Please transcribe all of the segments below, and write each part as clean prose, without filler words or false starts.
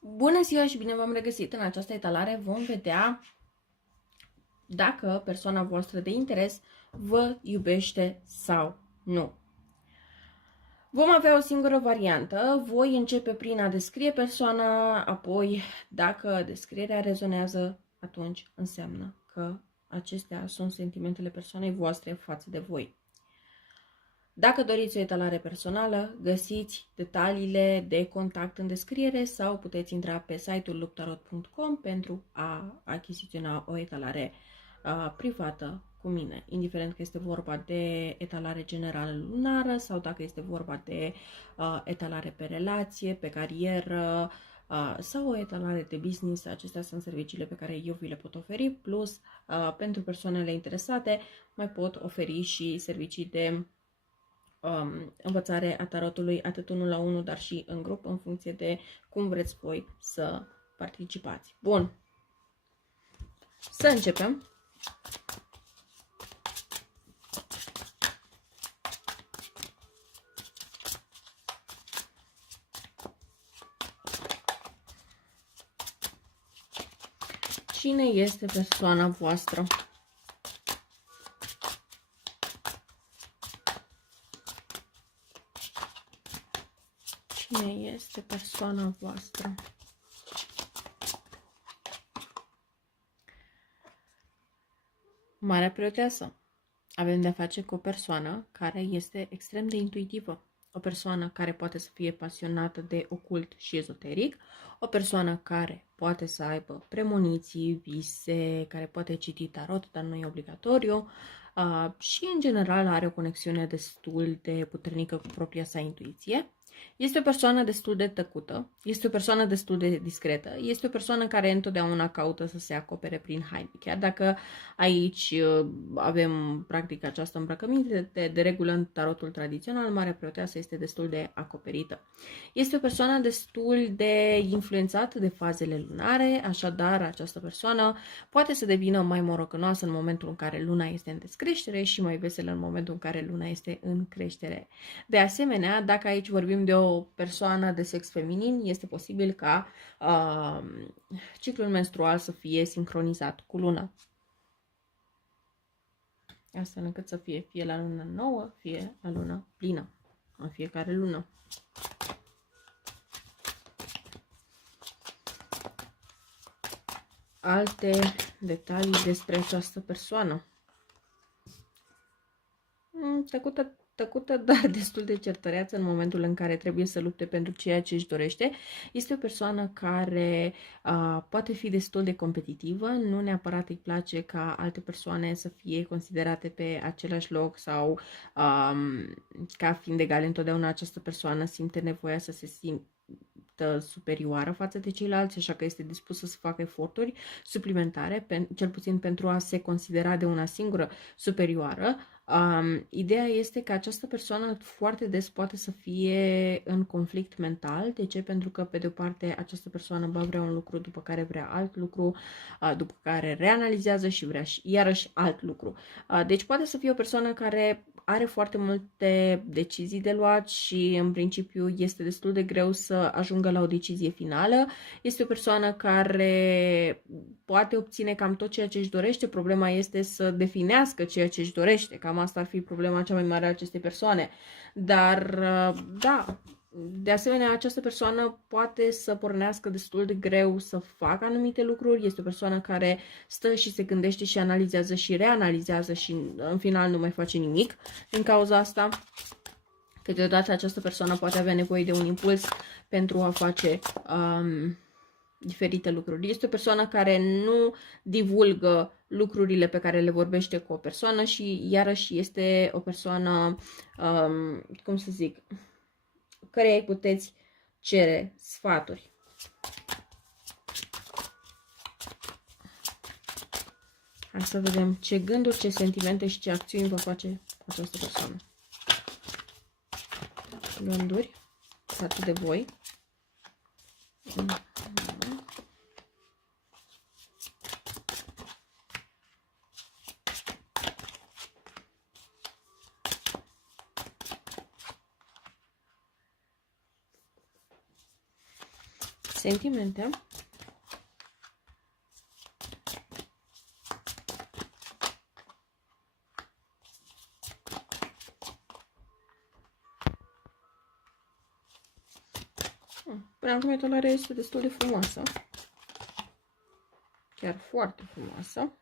Bună ziua și bine v-am regăsit în această etalare. Vom vedea dacă persoana voastră de interes vă iubește sau nu. Vom avea o singură variantă. Voi începe prin a descrie persoana, apoi dacă descrierea rezonează, atunci înseamnă că acestea sunt sentimentele persoanei voastre față de voi. Dacă doriți o etalare personală, găsiți detaliile de contact în descriere sau puteți intra pe site-ul luptarot.com pentru a achiziționa o etalare privată cu mine, indiferent că este vorba de etalare generală lunară sau dacă este vorba de etalare pe relație, pe carieră sau o etalare de business. Acestea sunt serviciile pe care eu vi le pot oferi, plus pentru persoanele interesate mai pot oferi și servicii de învățare a tarotului atât unul la unul, dar și în grup, în funcție de cum vreți voi să participați. Bun, să începem. Cine este persoana voastră? Cine este persoana voastră? Marea Preoteasă. Avem de-a face cu o persoană care este extrem de intuitivă. O persoană care poate să fie pasionată de ocult și ezoteric, o persoană care poate să aibă premoniții, vise, care poate citi tarot, dar nu e obligatoriu, și în general are o conexiune destul de puternică cu propria sa intuiție. Este o persoană destul de tăcută, este o persoană destul de discretă, este o persoană care întotdeauna caută să se acopere prin haine. Chiar dacă aici avem practic această îmbrăcăminte, de regulă în tarotul tradițional, Marea Preoteasă este destul de acoperită. Este o persoană destul de influențată de fazele lunare, așadar această persoană poate să devină mai morocănoasă în momentul în care luna este în descreștere și mai veselă în momentul în care luna este în creștere. De asemenea, dacă aici vorbim de o persoană de sex feminin, este posibil ca ciclul menstrual să fie sincronizat cu luna, astfel încât să fie la lună nouă, fie la lună plină, în fiecare lună. Alte detalii despre această persoană. Tăcută, dar destul de certăreață în momentul în care trebuie să lupte pentru ceea ce își dorește. Este o persoană care poate fi destul de competitivă, nu neapărat îi place ca alte persoane să fie considerate pe același loc sau ca fiind egale. Întotdeauna această persoană simte nevoia să se simtă superioară față de ceilalți, așa că este dispusă să facă eforturi suplimentare, cel puțin pentru a se considera de una singură superioară. Ideea este că această persoană foarte des poate să fie în conflict mental. De ce? Pentru că, pe de o parte, această persoană vrea un lucru, după care vrea alt lucru, după care reanalizează și vrea iarăși alt lucru. Deci poate să fie o persoană care are foarte multe decizii de luat și, în principiu, este destul de greu să ajungă la o decizie finală. Este o persoană care poate obține cam tot ceea ce își dorește. Problema este să definească ceea ce își dorește. Cam asta ar fi problema cea mai mare a acestei persoane. Dar, da, de asemenea, această persoană poate să pornească destul de greu să facă anumite lucruri. Este o persoană care stă și se gândește și analizează și reanalizează și în final nu mai face nimic din cauza asta. Câteodată această persoană poate avea nevoie de un impuls pentru a face diferite lucruri. Este o persoană care nu divulgă lucrurile pe care le vorbește cu o persoană și iarăși este o persoană, cum să zic, căreia îi puteți cere sfaturi. Hai să vedem ce gânduri, ce sentimente și ce acțiuni va face această persoană. Gânduri față de voi. Sentimente. Până acum etalarea este destul de frumoasă. Chiar foarte frumoasă.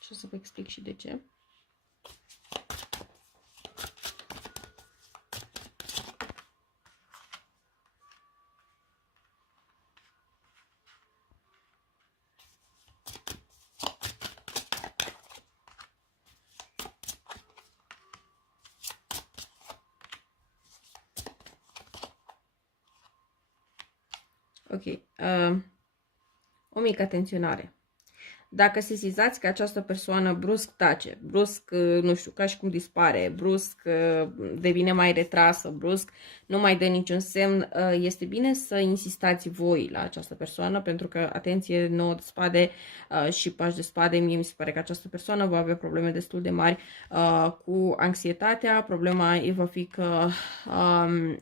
Și o să vă explic și de ce. Ok. O mică atenționare. Dacă sesizați că această persoană brusc tace, brusc, nu știu, ca și cum dispare, brusc devine mai retrasă, brusc nu mai dă niciun semn, este bine să insistați voi la această persoană, pentru că, atenție, 9 de spade și pași de spade, mie mi se pare că această persoană va avea probleme destul de mari cu anxietatea. Problema va fi că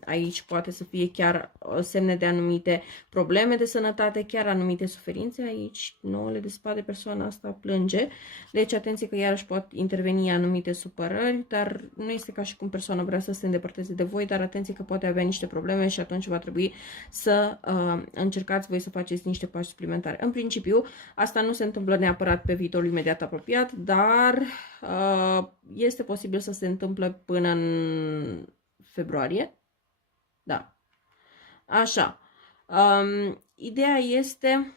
aici poate să fie chiar semne de anumite probleme de sănătate, chiar anumite suferințe. Aici 9 de spade, persoana asta plânge, deci atenție că iarăși pot interveni anumite supărări, dar nu este ca și cum persoana vrea să se îndepărteze de voi, dar atenție că poate avea niște probleme și atunci va trebui să încercați voi să faceți niște pași suplimentari. În principiu, asta nu se întâmplă neapărat pe viitorul imediat apropiat, dar este posibil să se întâmple până în februarie. Da. Așa. Ideea este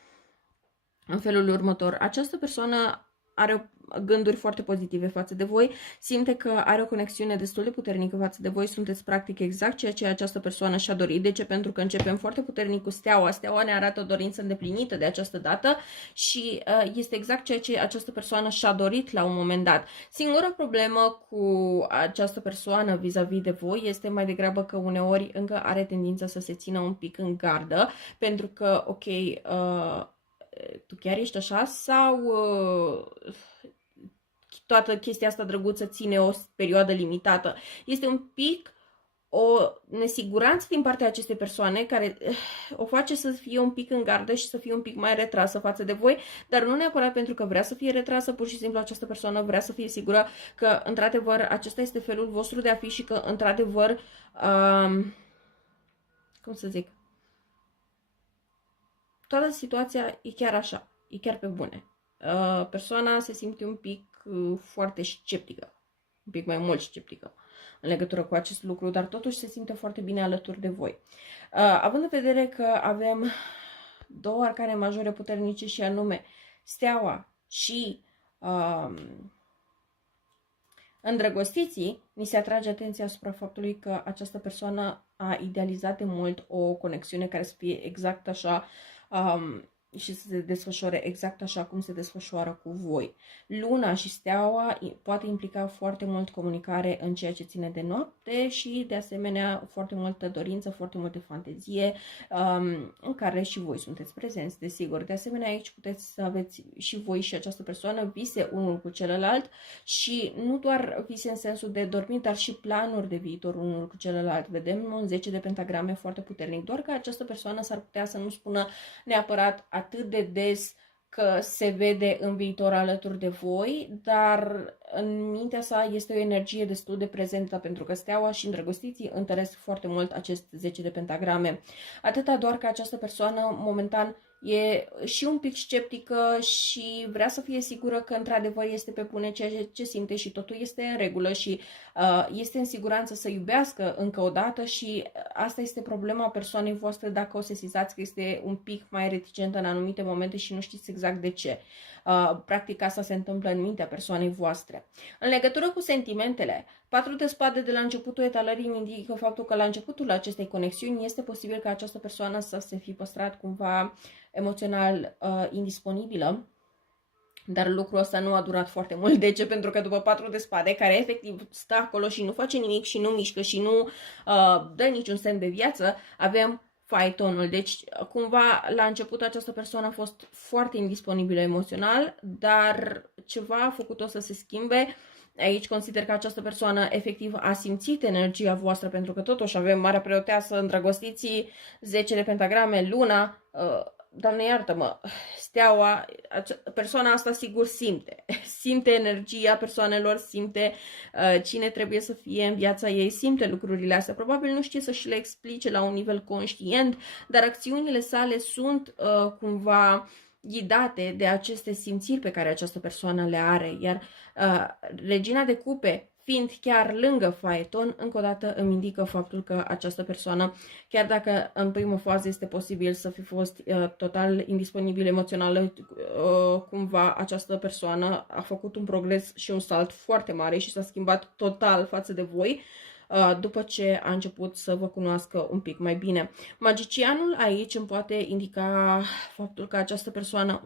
în felul următor. Această persoană are gânduri foarte pozitive față de voi, simte că are o conexiune destul de puternică față de voi, sunteți practic exact ceea ce această persoană și-a dorit. De ce? Pentru că începem foarte puternic cu steaua. Steaua ne arată o dorință îndeplinită de această dată și este exact ceea ce această persoană și-a dorit la un moment dat. Singura problemă cu această persoană vis-a-vis de voi este mai degrabă că uneori încă are tendința să se țină un pic în gardă, pentru că, ok, tu chiar ești așa sau toată chestia asta drăguță ține o perioadă limitată? Este un pic o nesiguranță din partea acestei persoane care o face să fie un pic în gardă și să fie un pic mai retrasă față de voi, dar nu neapărat pentru că vrea să fie retrasă, pur și simplu această persoană vrea să fie sigură că într-adevăr acesta este felul vostru de a fi și că într-adevăr, cum să zic, toată situația e chiar așa, e chiar pe bune. Persoana se simte un pic foarte sceptică, un pic mai mult sceptică în legătură cu acest lucru, dar totuși se simte foarte bine alături de voi. Având în vedere că avem două arcane majore puternice și anume steaua și îndrăgostiții, ni se atrage atenția asupra faptului că această persoană a idealizat de mult o conexiune care să fie exact așa și să se desfășoare exact așa cum se desfășoară cu voi. Luna și steaua poate implica foarte mult comunicare în ceea ce ține de noapte și de asemenea foarte multă dorință, foarte multă fantezie în care și voi sunteți prezenți, desigur. De asemenea, aici puteți să aveți și voi și această persoană vise unul cu celălalt și nu doar vise în sensul de dormit, dar și planuri de viitor unul cu celălalt. Vedem un 10 de pentagrame foarte puternic, doar că această persoană s-ar putea să nu spună neapărat atât de des că se vede în viitor alături de voi, dar în mintea sa este o energie destul de prezentă, pentru că steaua și îndrăgostiții întăresc foarte mult acest 10 de pentagrame. Atâta doar că această persoană momentan e și un pic sceptică și vrea să fie sigură că într-adevăr este pe bune ceea ce simte și totul este în regulă și este în siguranță să iubească încă o dată și asta este problema persoanei voastre dacă o sesizați că este un pic mai reticentă în anumite momente și nu știți exact de ce. Practic asta se întâmplă în mintea persoanei voastre. În legătură cu sentimentele, 4 de spade de la începutul etalării îmi indică faptul că la începutul acestei conexiuni este posibil ca această persoană să se fi păstrat cumva emoțional indisponibilă, dar lucrul ăsta nu a durat foarte mult. De ce? Pentru că după 4 de spade, care efectiv stă acolo și nu face nimic și nu mișcă și nu dă niciun semn de viață, avem faetonul. Deci, cumva, la început această persoană a fost foarte indisponibilă emoțional, dar ceva a făcut-o să se schimbe. Aici consider că această persoană efectiv a simțit energia voastră, pentru că totuși avem Marea Preoteasă, îndrăgostiții, 10 de pentagrame, luna, Doamne iartă-mă, steaua, persoana asta sigur simte. Simte energia persoanelor, simte cine trebuie să fie în viața ei, simte lucrurile astea. Probabil nu știe să-și le explice la un nivel conștient, dar acțiunile sale sunt cumva ghidate de aceste simțiri pe care această persoană le are. Iar regina de cupe, fiind chiar lângă faeton, încă o dată îmi indică faptul că această persoană, chiar dacă în primă fază este posibil să fi fost total indisponibil emoțional, cumva această persoană a făcut un progres și un salt foarte mare și s-a schimbat total față de voi, după ce a început să vă cunoască un pic mai bine. Magicianul aici îmi poate indica faptul că această persoană,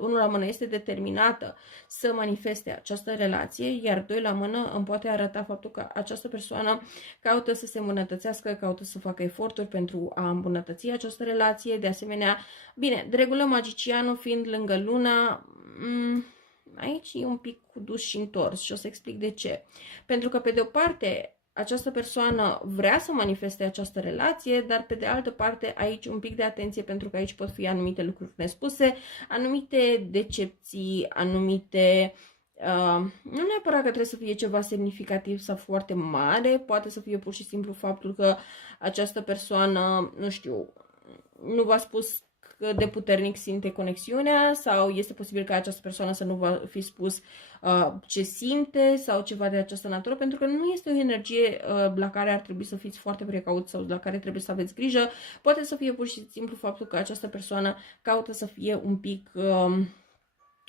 unul la mână, este determinată să manifeste această relație, iar doi la mână îmi poate arăta faptul că această persoană caută să se îmbunătățească, caută să facă eforturi pentru a îmbunătăți această relație. De asemenea, bine, de regulă magicianul fiind lângă luna, aici e un pic cu dus și întors și o să explic de ce. Pentru că pe de o parte această persoană vrea să manifeste această relație, dar pe de altă parte aici un pic de atenție, pentru că aici pot fi anumite lucruri nespuse, anumite decepții, anumite... nu neapărat că trebuie să fie ceva semnificativ sau foarte mare, poate să fie pur și simplu faptul că această persoană, nu știu, nu v-a spus de puternic simte conexiunea, sau este posibil ca această persoană să nu va fi spus ce simte sau ceva de această natură, pentru că nu este o energie la care ar trebui să fiți foarte precauți sau la care trebuie să aveți grijă. Poate să fie pur și simplu faptul că această persoană caută să fie un pic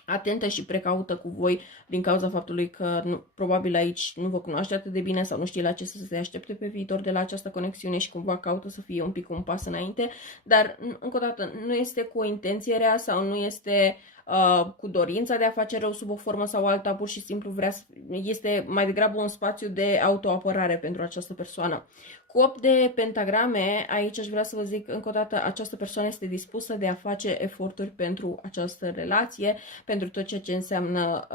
atentă și precaută cu voi din cauza faptului că probabil aici nu vă cunoaște atât de bine sau nu știe la ce să se aștepte pe viitor de la această conexiune și cumva caută să fie un pic un pas înainte, dar încă o dată nu este cu o intenție rea sau nu este cu dorința de a face rău sub o formă sau alta, pur și simplu este mai degrabă un spațiu de autoapărare pentru această persoană. Cu 8 de pentagrame, aici aș vrea să vă zic încă o dată, această persoană este dispusă de a face eforturi pentru această relație, pentru tot ceea ce înseamnă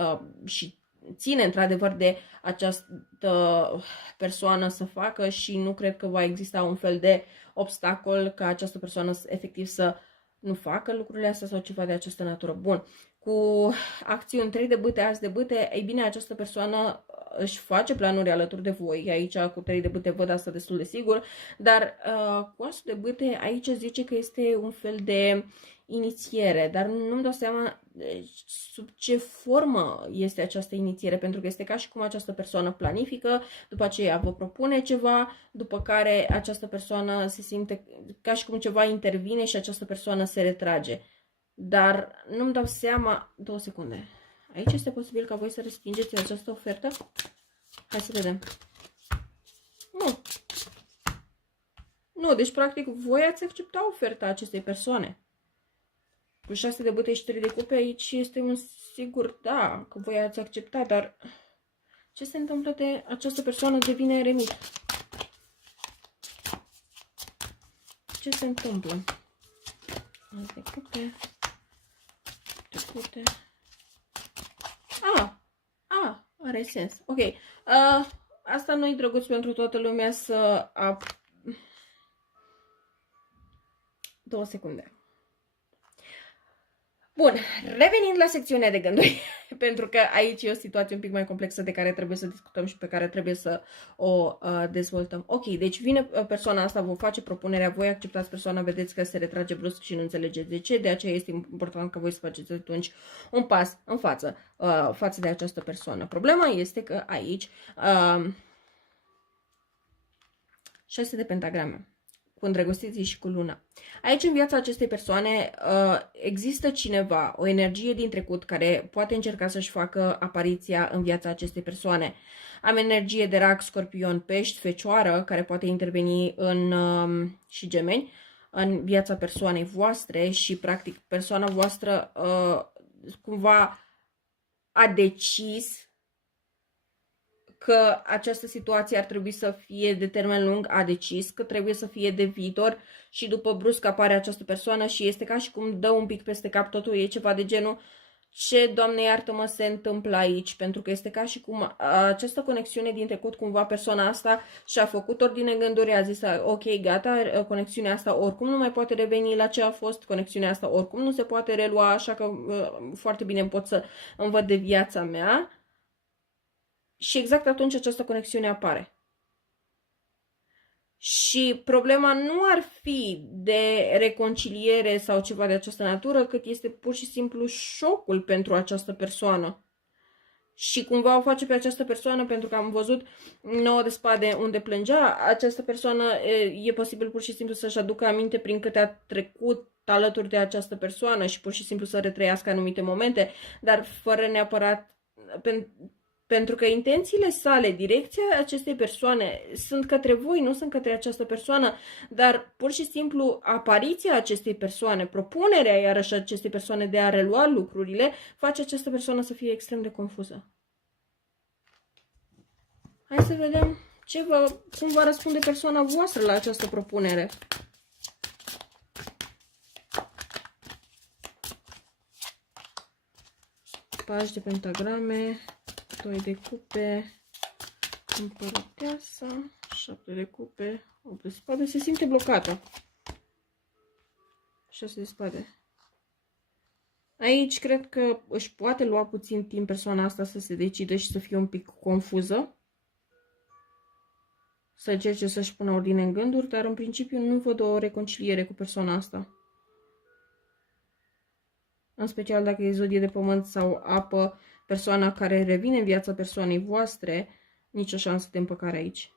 și ține într-adevăr de această persoană să facă și nu cred că va exista un fel de obstacol ca această persoană efectiv să nu facă lucrurile astea sau ceva de această natură. Bun, cu acțiuni 3 de bâte, as de bâte, ei bine, această persoană își face planuri alături de voi. Aici cu 3 de bâte văd asta destul de sigur, dar cu asul de bâte aici zice că este un fel de inițiere, dar nu-mi dau seama sub ce formă este această inițiere, pentru că este ca și cum această persoană planifică, după aceea vă propune ceva, după care această persoană se simte ca și cum ceva intervine și această persoană se retrage. Dar nu-mi dau seama... 2 secunde. Aici este posibil ca voi să respingeți această ofertă? Hai să vedem. Nu. Nu, deci practic voi ați accepta oferta acestei persoane. Cu 6 de bâte și 3 de cupe aici este un sigur da, că voi ați accepta, dar ce se întâmplă de această persoană devine eremit? Ce se întâmplă? De cupe. De cupe. Are sens. Ok. Asta nu-i drăguț pentru toată lumea să... 2 secunde. Bun, revenind la secțiunea de gânduri, pentru că aici e o situație un pic mai complexă de care trebuie să discutăm și pe care trebuie să o dezvoltăm. Ok, deci vine persoana asta, vă face propunerea, voi acceptați persoana, vedeți că se retrage brusc și nu înțelegeți de ce, de aceea este important ca voi să faceți atunci un pas în față de această persoană. Problema este că aici 6 de pentagrame cu îndrăgostiții și cu luna. Aici, în viața acestei persoane, există cineva, o energie din trecut care poate încerca să-și facă apariția în viața acestei persoane. Am energie de rac, scorpion, pești, fecioară, care poate interveni și gemeni, în viața persoanei voastre și, practic, persoana voastră cumva a decis că această situație ar trebui să fie de termen lung, a decis că trebuie să fie de viitor și după brusc apare această persoană și este ca și cum dă un pic peste cap, totul e ceva de genul ce, Doamne iartă-mă, se întâmplă aici, pentru că este ca și cum această conexiune din trecut, cumva persoana asta și-a făcut ordine în gânduri, a zis, ok, gata, conexiunea asta oricum nu mai poate reveni la ce a fost, conexiunea asta oricum nu se poate relua, așa că foarte bine pot să îmi văd de viața mea. Și exact atunci această conexiune apare. Și problema nu ar fi de reconciliere sau ceva de această natură, cât este pur și simplu șocul pentru această persoană. Și cumva o face pe această persoană, pentru că am văzut 9 de spade unde plângea, această persoană e posibil pur și simplu să-și aducă aminte prin câte a trecut alături de această persoană și pur și simplu să retrăiască anumite momente, dar fără neapărat... Pentru că intențiile sale, direcția acestei persoane sunt către voi, nu sunt către această persoană, dar pur și simplu apariția acestei persoane, propunerea iarăși acestei persoane de a relua lucrurile, face această persoană să fie extrem de confuză. Hai să vedem cum va răspunde persoana voastră la această propunere. Paj de pentagrame, 2 de cupe, împărăteasa, 7 de cupe, 8 de spade, se simte blocată. 6 de spade. Aici cred că își poate lua puțin timp persoana asta să se decide și să fie un pic confuză. Să încerce să-și pună ordine în gânduri, dar în principiu nu văd o reconciliere cu persoana asta. În special dacă e zodie de pământ sau apă, persoana care revine în viața persoanei voastre, nicio șansă de împăcare aici.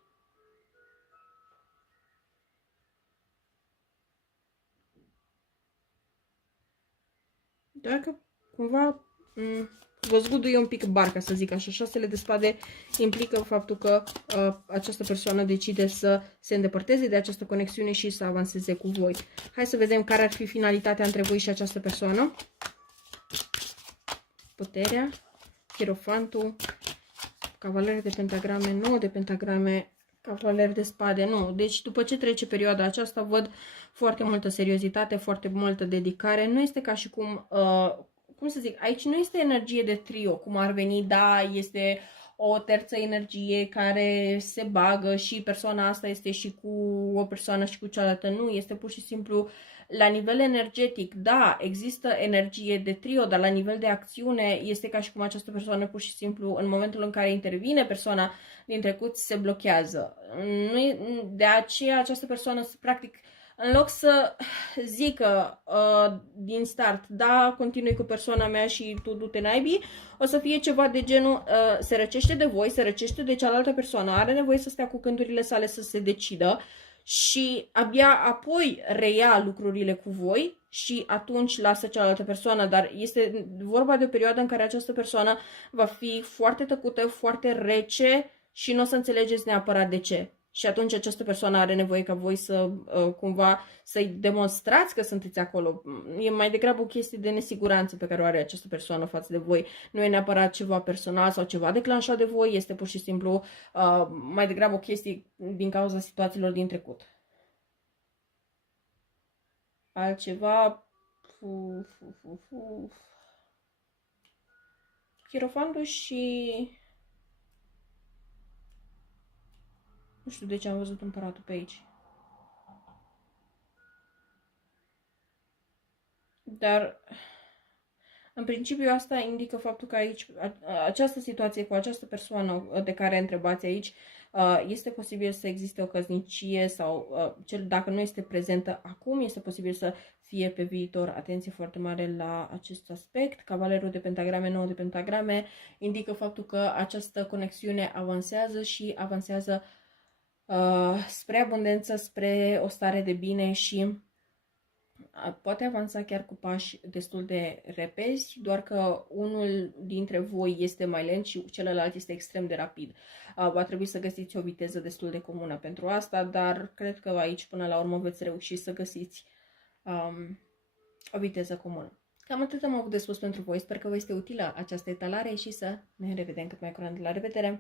Dacă cumva vă zguduie un pic barca, să zic așa. 6 de spade implică faptul că această persoană decide să se îndepărteze de această conexiune și să avanseze cu voi. Hai să vedem care ar fi finalitatea între voi și această persoană. Puterea, Hierofantul, Cavaler de pentagrame, 9 de pentagrame, Cavaler de spade, nu. Deci după ce trece perioada aceasta văd foarte multă seriozitate, foarte multă dedicare. Nu este ca și cum, cum să zic, aici nu este energie de trio, cum ar veni, da, este o terță energie care se bagă și persoana asta este și cu o persoană și cu cealaltă. Nu, este pur și simplu la nivel energetic, da, există energie de trio, dar la nivel de acțiune este ca și cum această persoană pur și simplu, în momentul în care intervine persoana din trecut, se blochează. De aceea această persoană, practic, în loc să zică din start, da, continui cu persoana mea și tu du-te naibii, o să fie ceva de genul, se răcește de voi, se răcește de cealaltă persoană, are nevoie să stea cu gândurile sale să se decidă și abia apoi reia lucrurile cu voi și atunci lasă cealaltă persoană, dar este vorba de o perioadă în care această persoană va fi foarte tăcută, foarte rece și nu o să înțelegeți neapărat de ce. Și atunci această persoană are nevoie ca voi să cumva să-i demonstrați că sunteți acolo. E mai degrabă o chestie de nesiguranță pe care o are această persoană față de voi. Nu e neapărat ceva personal sau ceva declanșat de voi, este pur și simplu mai degrabă o chestie din cauza situațiilor din trecut. Altceva... Hierofantul și... Nu știu de ce am văzut împăratul pe aici. Dar, în principiu, asta indică faptul că aici, această situație cu această persoană de care întrebați aici, este posibil să existe o căsnicie sau, dacă nu este prezentă acum, este posibil să fie pe viitor. Atenție foarte mare la acest aspect. Cavalerul de pentagrame, 9 de pentagrame, indică faptul că această conexiune avansează și avansează spre abundență, spre o stare de bine și poate avansa chiar cu pași destul de repezi, doar că unul dintre voi este mai lent și celălalt este extrem de rapid. Va trebui să găsiți o viteză destul de comună pentru asta, dar cred că aici până la urmă veți reuși să găsiți o viteză comună. Cam atât am avut de spus pentru voi. Sper că vă este utilă această etalare și să ne revedem cât mai curând. La revedere!